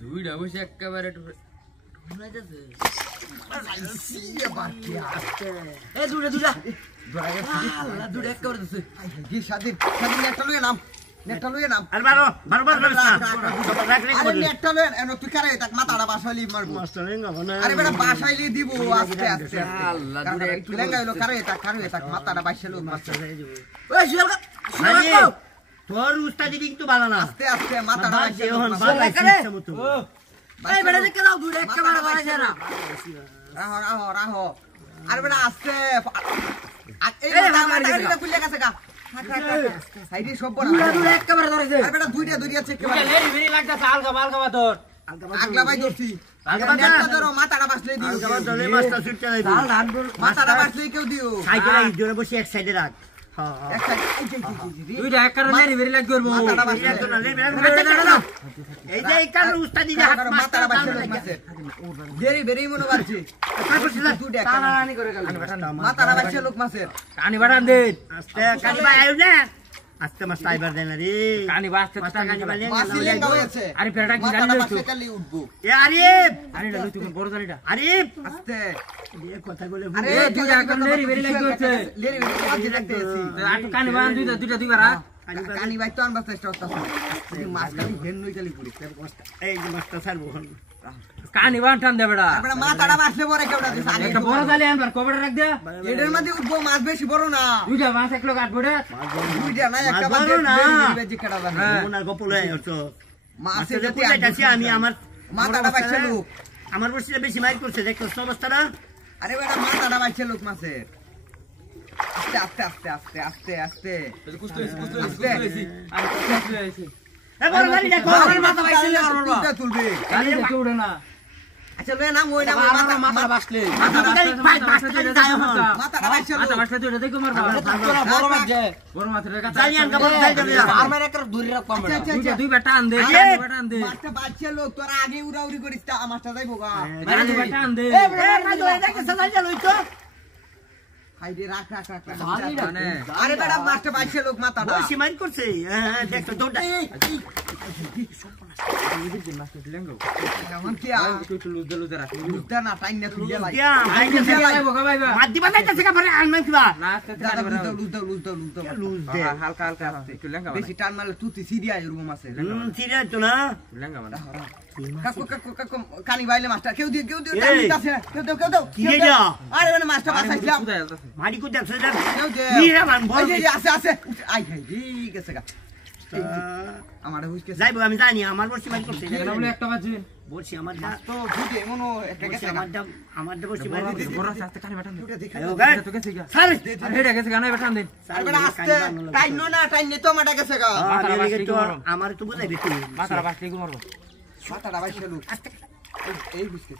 দুইটা বসে একেবারে ঢুনাই যাচ্ছে সিয়া বাকিয়া এ দুইটা দুইটা দুইটা একেবারে যাচ্ছে কি স্বাধীন স্বাধীন একটা লয়ে নাম নেটটা লয়ে নাম আর বারো করিস না আরে নেটটা লয়ে এনো তুই কারে তাক মাথাটা বাসাইলি মারবো মাস্টার এঙ্গা বনে আরে বেটা বাসাইলি দিব আস্তে আস্তে আল্লাহ দুইটা একটু লেঙ্গা হইলো কারে তাক মাথাটা বাসাইলো মাস্টার ওই শিয়ালকা তোর উস্তাদি কিন্তু ভালো না আস্তে আস্তে মাথাটা বাসাইলো এই বেটা দেখে দাও দুইটা একেবারে বাড়াইছে না রাহো আরে বেটা আস্তে এই মাথাটা খুলে গেছে গা হাইডি সব বড় দুইটা একেবারে ধরেছে আরে বেটা দুইটা আছে কি দুইটা লেরি বেরি লাগতাছে আলগা বালগা তোর আগলা ভাই ধরছি নেটটা ধরো মাথাটা বাসলে দিও মাস্টার সুট চালাই ডাল ধান মাথাটা বাসলে কেউ দিও সাইকেল এই জোরে বসে এক সাইডে রাখ এক সাইড দুইটা একেবারে লেরি বেরি লাগ করব মাথাটা বাসলে এই যে কাল উস্তাদি যে হাত মাথাটা বাসলে মাছে বেরি বেরি মনে পারছি দুইটা টানানি করে গেল মাথাটা বাসলে লোক মাছের কানি বাটান দে আস্তে কানি ভাই আইও না আস্তে মাস্টার আইবার দেন রে কানি বাসতে মাস্টার কানি ভাই মাছি লেঙ্গা হয়েছে আরে পেটা কি জানি মাথাটা তো বাসলে কালি উঠবো এ আরিফ আরে লই তুই বড় জানিটা আরিফ আস্তে এ কথা বলে আরে দুইটা এখন লেরি বেরি লাগ করছে লেরি বেরি লাগতেছি আটু কানি বান দুইটা দুইবার কানি ভাই তো আনবা চেষ্টা করতেছ মাছ কালি ভেন নই কালি পুরি এই যে মাস্টার স্যার বহন কানি বান টান দে বেটা তারপরে মাথাটা বাসলে পরে কেউটা দিছে আগে একটা বড় জালি আনবার কবড়া রাখ দে এটার মধ্যে উঠবো মাছ বেশি বড় না দুইটা মাছ এক লোক আটবো রে দুইটা না একটা মাছ বাদ বড় না। বেজি কাটা জানে ওনার গোপলে হচ্ছে মাছের মাস্টার যে জাতি কইতাছি আমি আমার মাথাটা বাসলে লোক আমার বসে বেশি মাইক করছে দেখো অবস্থাটা আরে বেটা মাথাটা বাসলে লোক মাছের আস্তে আস্তে আস্তে আস্তে আস্তে আস্তে কুস্ত হইছি আমি কুস্ত হইছি এ বড় গাড়ি দেখো আমার মাথা বাসলে তুলতে তুলবে কানি দেখে উড়ে না আচ্ছা লয়ে নাম ওই নাম মাথা মাথা বাসলে মাথাটা বাসলে দুইটা দেখো মারবা বড় মাছ যে বড় মাছ রে কাটা জানি আনকা বড় যাই যাবে আর মারে একটা দূরে রাখ কম আচ্ছা, আচ্ছা, দুইটা আচ্ছা। দুই বেটা আন দে আরে, বেটা আন দে মাছটা বাচ্চা লোক তোরা আগে উড়াউড়ি করিস তা মাছটা যাইবো গা মারে দুই বেটা আন দে এ না তো দেখে সাজাই যা লইতো হাই রে রাখ রাখ রাখ জানি না নে আরে বেটা মাছটা বাচ্চা লোক মাথাটা বেশি মাইক করছে হ্যাঁ দেখো দৌড়া কেমন কি একটু লুজ দে লুজ রাখ বুঝতে না টাইম না তুই লাই দিয়া ভাই গেছে ভাইবো গা ভাইবা মাদি বানাইতেছে কা পরে আনমান কিবা না আস্তে দাদা আস্তে লুজ দাও লুজ দে হালকা হালকা একটু লেঙ্গা বেশি টান মারলে তুই সিরিয়া এরকম আছে সিরিয়াস তো না লেঙ্গা মানে কাকু কাকু কাকু কানি বাইলে মাছটা কেউ দিও এই। টাইম দিতাছে কেউ দাও কি এটা? আরে মানে মাছটা বাঁচাইছিলাম মারি কো দেখছ যা কেউ দে মিরা মান বল এই যে আছে আছে আই খাই ঠিক আছে গা আমার হুইসকে যাইবো আমি জানি আমার বসি মাইক করছে এটা বলে একটা বাজে বলছি আমার দা তো বুঝে মনো একটা গেছে আমার দা বসি মাইক করছে বড় আস্তে কানি বাটান দে দুটো দেখা আয়ো গায় তো গেছে গা স্যার আরে হেডা গেছে গানা বাটান দে আরে বেটা আস্তে টাইম না টাইম নে তো মাটা গেছে গা আমার তো বুঝাইবে তুই মাথাটা বাসলি গো মারবো মাথাটা বাইছে লোক আস্তে এই হুইসকে